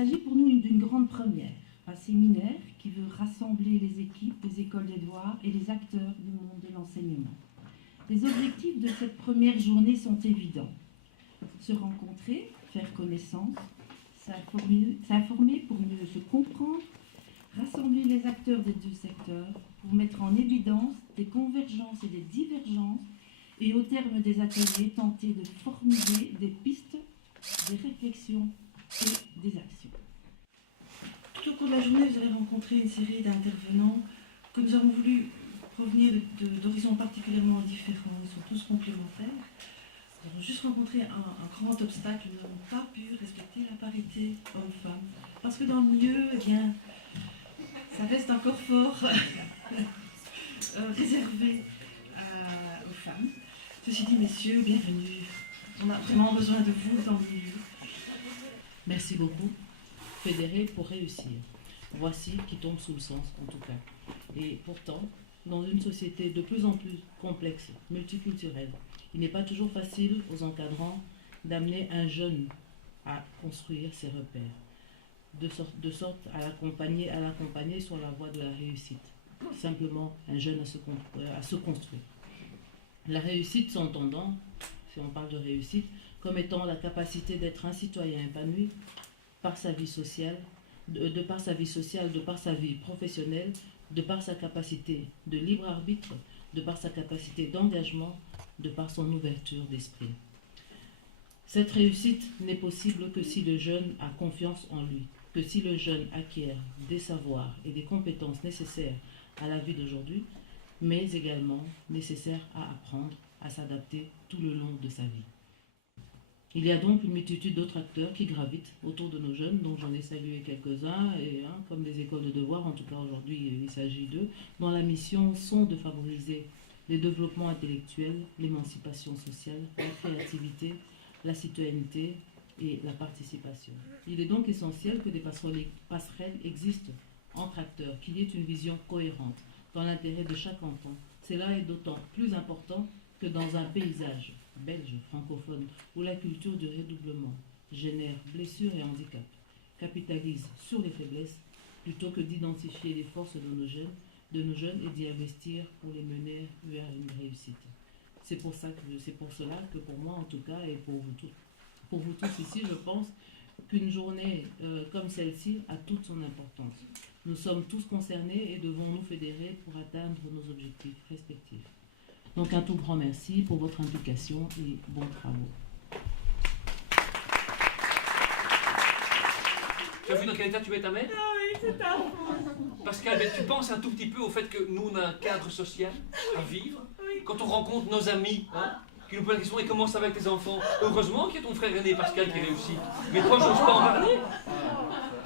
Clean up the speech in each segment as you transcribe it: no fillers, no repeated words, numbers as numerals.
s'agit pour nous d'une grande première, un séminaire qui veut rassembler les équipes des écoles des devoirs et les acteurs du monde de l'enseignement. Les objectifs de cette première journée sont évidents. Se rencontrer, faire connaissance, s'informer pour mieux se comprendre, rassembler les acteurs des deux secteurs pour mettre en évidence des convergences et des divergences et au terme des ateliers, tenter de formuler des pistes, des réflexions et des actions. Tout au cours de la journée, vous allez rencontrer une série d'intervenants que nous avons voulu provenir d'horizons particulièrement différents. Ils sont tous complémentaires. Nous avons juste rencontré un grand obstacle. Nous n'avons pas pu respecter la parité homme-femme. Parce que dans le milieu, eh bien, ça reste encore fort réservé aux femmes. Ceci dit, messieurs, bienvenue. On a vraiment besoin de vous dans le milieu. Merci beaucoup. Fédérer pour réussir. Voici qui tombe sous le sens, en tout cas. Et pourtant, dans une société de plus en plus complexe, multiculturelle, il n'est pas toujours facile aux encadrants d'amener un jeune à construire ses repères, de sorte à l'accompagner sur la voie de la réussite. Simplement, un jeune à se construire. La réussite s'entendant, si on parle de réussite, comme étant la capacité d'être un citoyen épanoui par sa vie sociale, de par sa vie sociale, de par sa vie professionnelle, de par sa capacité de libre arbitre, de par sa capacité d'engagement, de par son ouverture d'esprit. Cette réussite n'est possible que si le jeune a confiance en lui, que si le jeune acquiert des savoirs et des compétences nécessaires à la vie d'aujourd'hui, mais également nécessaires à apprendre, à s'adapter tout le long de sa vie. Il y a donc une multitude d'autres acteurs qui gravitent autour de nos jeunes, dont j'en ai salué quelques-uns, comme les écoles de devoirs, en tout cas aujourd'hui il s'agit d'eux, dont la mission sont de favoriser le développement intellectuel, l'émancipation sociale, la créativité, la citoyenneté et la participation. Il est donc essentiel que des passerelles existent entre acteurs, qu'il y ait une vision cohérente dans l'intérêt de chaque enfant. Cela est d'autant plus important que dans un paysage belge, francophone, où la culture du redoublement génère blessures et handicap, capitalise sur les faiblesses, plutôt que d'identifier les forces de nos jeunes et d'y investir pour les mener vers une réussite. C'est pour cela que pour moi en tout cas, et pour vous tous ici, je pense qu'une journée comme celle-ci a toute son importance. Nous sommes tous concernés et devons nous fédérer pour atteindre nos objectifs respectifs. Donc un tout grand merci pour votre implication et bons travaux. Tu as vu dans quel état tu mets ta mère? Ah oui, c'est un Pascal, tu penses un tout petit peu au fait que nous on a un cadre social à vivre. Quand on rencontre nos amis, qui nous posent la question, et comment ça va avec tes enfants? Heureusement qu'il y a ton frère aîné Pascal qui réussit. Mais toi, j'ose pas en parler.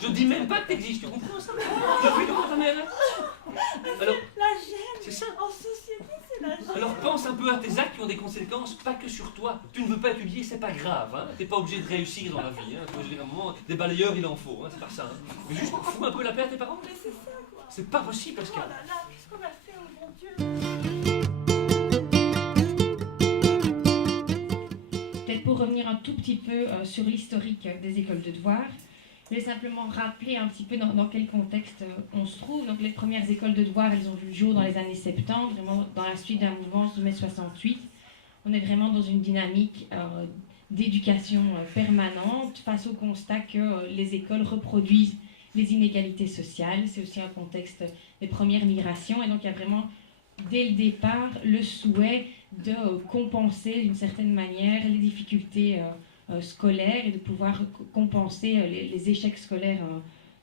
Je dis même pas que t'existes, tu comprends ça? Tu as vu comment ta mère est? Alors, la gêne. c'est ça. En société, c'est la gêne. Alors pense un peu à tes actes qui ont des conséquences, pas que sur toi. Tu ne veux pas étudier, c'est pas grave. Hein. T'es pas obligé de réussir dans la vie. Hein. Tu vois, je veux dire, à un moment, des balayeurs, il en faut. Hein. C'est pas ça. Hein. Mais juste fous un peu la paix à tes parents. Mais c'est ça, quoi. C'est pas possible, Oh Pascal. là là, qu'est-ce qu'on a fait au bon Dieu? Peut-être pour revenir un tout petit peu sur l'historique des écoles de devoirs, je vais simplement rappeler un petit peu dans quel contexte on se trouve. Donc les premières écoles de devoirs, elles ont vu le jour dans les années 70, vraiment dans la suite d'un mouvement de mai 68. On est vraiment dans une dynamique d'éducation permanente face au constat que les écoles reproduisent les inégalités sociales. C'est aussi un contexte des premières migrations et donc il y a vraiment dès le départ le souhait de compenser d'une certaine manière les difficultés scolaires et de pouvoir compenser les échecs scolaires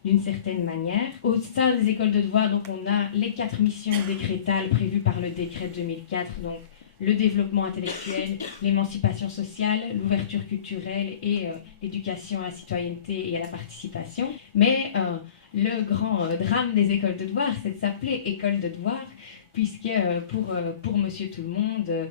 d'une certaine manière. Au sein des écoles de devoirs, donc, on a les 4 missions décrétales prévues par le décret de 2004, donc le développement intellectuel, l'émancipation sociale, l'ouverture culturelle et l'éducation à la citoyenneté et à la participation. Mais le grand drame des écoles de devoirs, c'est de s'appeler école de devoirs, puisque pour Monsieur Tout-le-Monde,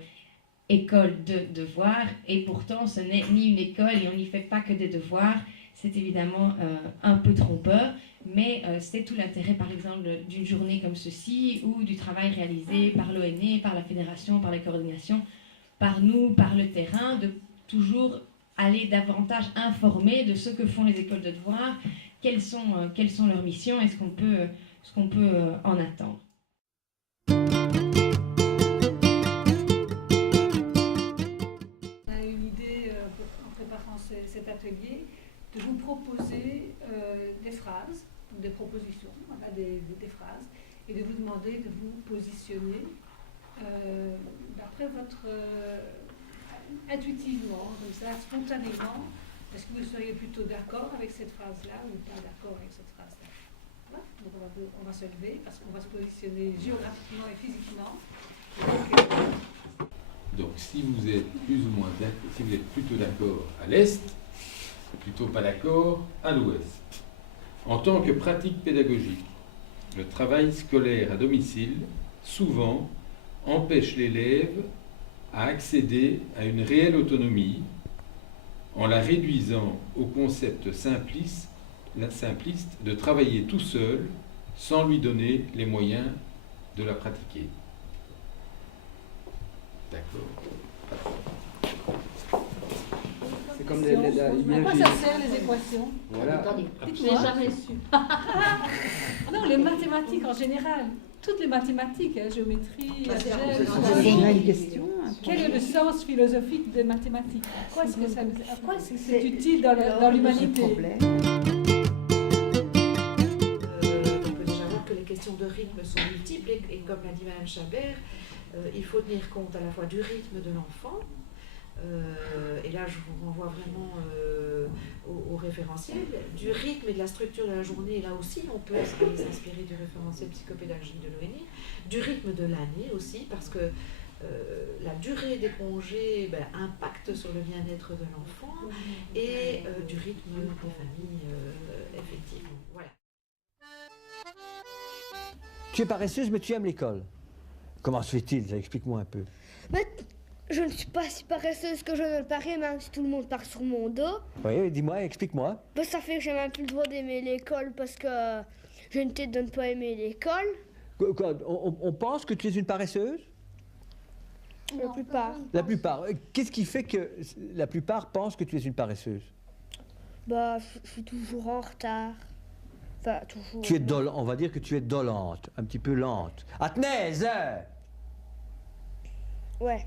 école de devoirs, et pourtant ce n'est ni une école et on n'y fait pas que des devoirs. C'est évidemment un peu trompeur, mais c'est tout l'intérêt par exemple d'une journée comme ceci ou du travail réalisé par l'ONE, par la fédération, par les coordinations, par nous, par le terrain, de toujours aller davantage informer de ce que font les écoles de devoirs, quelles sont leurs missions et ce qu'on peut en attendre. On a eu l'idée, en préparant cet atelier, de vous proposer des phrases, des propositions, voilà, des phrases, et de vous demander de vous positionner d'après votre intuitivement, comme ça, spontanément, est-ce que vous seriez plutôt d'accord avec cette phrase-là ou pas d'accord avec cette phrase-là? Voilà. Donc on va se lever parce qu'on va se positionner géographiquement et physiquement. Donc si vous êtes plus ou moins d'accord, si vous êtes plutôt d'accord à l'est, plutôt pas d'accord à l'ouest. En tant que pratique pédagogique, le travail scolaire à domicile souvent empêche l'élève à accéder à une réelle autonomie en la réduisant au concept simpliste de travailler tout seul sans lui donner les moyens de la pratiquer. D'accord. C'est comme À quoi ça sert les équations? Voilà. Je l'ai jamais su. Non, les mathématiques en général. Toutes les mathématiques, géométrie, algèbre. On a une question. Quel est le sens philosophique des mathématiques? À quoi est-ce que c'est utile dans l'humanité? On peut déjà voir que les questions de rythme sont multiples et comme l'a dit Mme Chabert, il faut tenir compte à la fois du rythme de l'enfant, et là je vous renvoie vraiment au référentiel, du rythme et de la structure de la journée, et là aussi on peut s'inspirer du référentiel psychopédagogique de l'ONU, du rythme de l'année aussi, parce que la durée des congés impacte sur le bien-être de l'enfant, et du rythme des familles, effectivement. Voilà. Tu es paresseuse, mais tu aimes l'école. Comment se fait-il? Explique-moi un peu. Mais je ne suis pas si paresseuse que je ne le parais, même si tout le monde part sur mon dos. Oui, dis-moi, explique-moi. Bah, ça fait que j'ai même plus le droit d'aimer l'école parce que j'ai une tête de ne pas aimer l'école. Quoi, on pense que tu es une paresseuse? La plupart. La plupart. Qu'est-ce qui fait que la plupart pensent que tu es une paresseuse? Bah, je suis toujours en retard. Enfin, toujours. Tu es on va dire que tu es dolente, un petit peu lente. Athènes, hein? Ouais.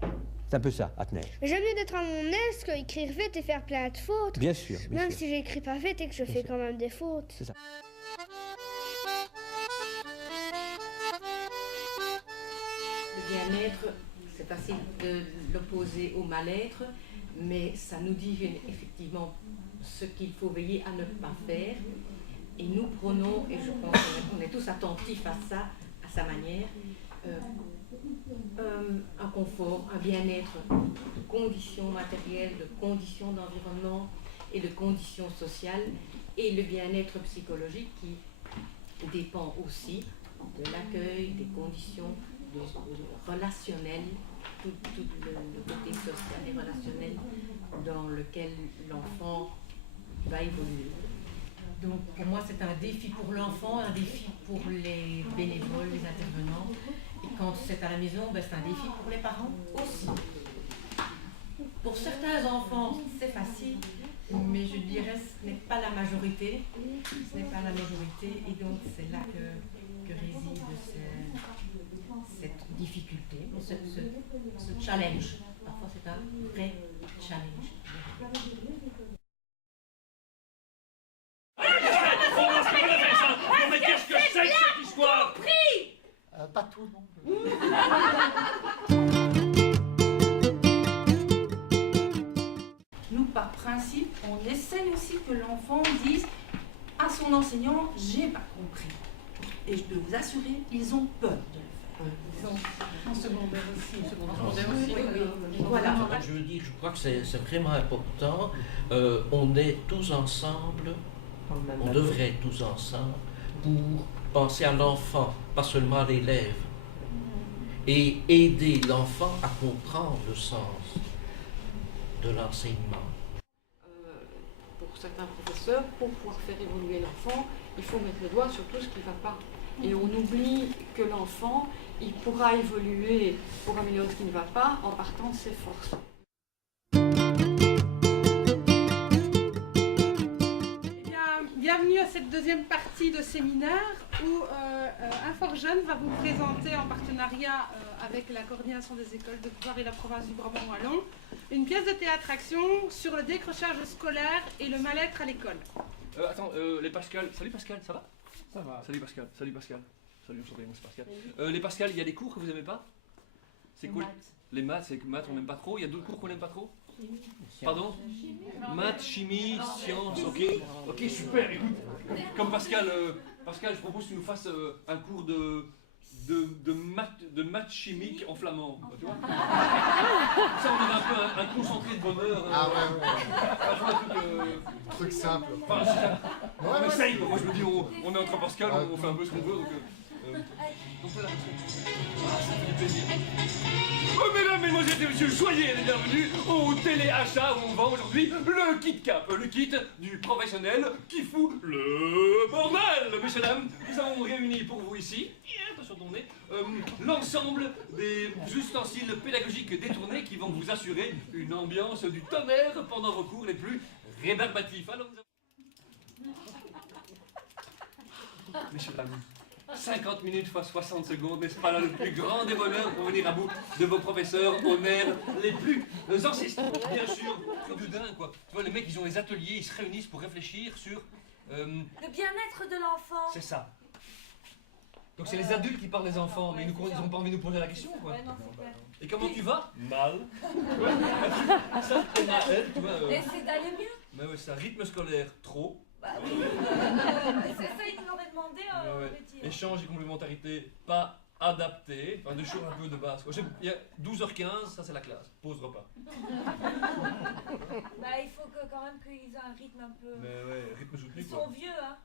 C'est un peu ça, Athènes. Mais j'aime mieux d'être à mon aise qu'écrire vite et faire plein de fautes. Bien sûr. Même si j'écris pas vite et que je fais quand même des fautes. C'est ça. Le bien-être, c'est facile de l'opposer au mal-être, mais ça nous dit effectivement ce qu'il faut veiller à ne pas faire. Et nous prenons, et je pense qu'on est tous attentifs à ça, à sa manière, un confort, un bien-être de conditions matérielles, de conditions d'environnement et de conditions sociales, et le bien-être psychologique qui dépend aussi de l'accueil, des conditions relationnelles, tout le côté social et relationnel dans lequel l'enfant va évoluer. Donc pour moi c'est un défi pour l'enfant, un défi pour les bénévoles, les intervenants. Et quand c'est à la maison, c'est un défi pour les parents aussi. Pour certains enfants c'est facile, mais je dirais ce n'est pas la majorité. Ce n'est pas la majorité et donc c'est là que réside cette difficulté, ce challenge. Parfois c'est un vrai challenge. Mais qu'est-ce que c'est que cette histoire? Pas tout non plus. Nous, par principe, on essaye aussi que l'enfant dise à son enseignant « j'ai pas compris ». Et je peux vous assurer, ils ont peur de le faire. En secondaire aussi. Voilà. Je crois que c'est vraiment important. On est tous ensemble, on devrait être tous ensemble pour penser à l'enfant, pas seulement à l'élève, et aider l'enfant à comprendre le sens de l'enseignement. Pour certains professeurs, pour pouvoir faire évoluer l'enfant, il faut mettre le doigt sur tout ce qui ne va pas. Et on oublie que l'enfant, il pourra évoluer pour améliorer ce qui ne va pas en partant de ses forces. Bienvenue à cette deuxième partie de séminaire où Infor Jeune va vous présenter en partenariat avec la coordination des écoles de devoir et la province du Brabant Wallon une pièce de théâtre-action sur le décrochage scolaire et le mal-être à l'école. Attends, les Pascal. Salut Pascal, ça va? Ça va. Salut Pascal, salut Pascal. Salut, enchanté, moi c'est Pascal. Les Pascal, il y a des cours que vous aimez pas? C'est cool. Les maths, c'est que maths on n'aime pas trop. Il y a d'autres cours qu'on n'aime pas trop? Pardon? Maths, chimie, sciences, ok. Ok, super, écoute. Comme Pascal, Pascal, je propose que tu nous fasses un cours de maths chimique en flamand. Tu vois? Ça, on a un peu un concentré de bonheur. Ah ouais. Truc simple. Enfin, on essaye, moi je me dis, on est entre Pascal, on fait un peu ce qu'on veut. Donc voilà. Ah, ça fait plaisir. Oh, mesdames, mesdemoiselles et messieurs, soyez les bienvenus au téléachat où on vend aujourd'hui le kit cap, le kit du professionnel qui fout le bordel. Messieurs, dames, nous avons réuni pour vous ici, attention ton nez, l'ensemble des ustensiles pédagogiques détournés qui vont vous assurer une ambiance du tonnerre pendant vos cours les plus rébarbatifs. Alors, messieurs, dames, 50 minutes fois 60 secondes, n'est-ce pas là le plus grand des bonheurs pour venir à bout de vos professeurs aux nerfs les plus ancestres. Bien sûr, truc de dingue quoi. Tu vois, les mecs, ils ont des ateliers, ils se réunissent pour réfléchir sur... Le bien-être de l'enfant. C'est ça. Donc c'est les adultes qui parlent des enfants, mais ils n'ont pas envie de nous poser la question quoi. Ouais, non, c'est clair. Et comment tu vas? Mal. Ça, tu vois... Et c'est d'aller mieux. Mais ouais, c'est un rythme scolaire trop. Bah oui. C'est ça, il nous l'aurait demandé, on aurait dit. Échange et complémentarité pas adapté, enfin des choses un peu de base. Il y a 12h15, ça c'est la classe, pause repas. Bah il faut que, quand même qu'ils aient un rythme un peu... Mais ouais, rythme soutenu Ils quoi. sont vieux hein.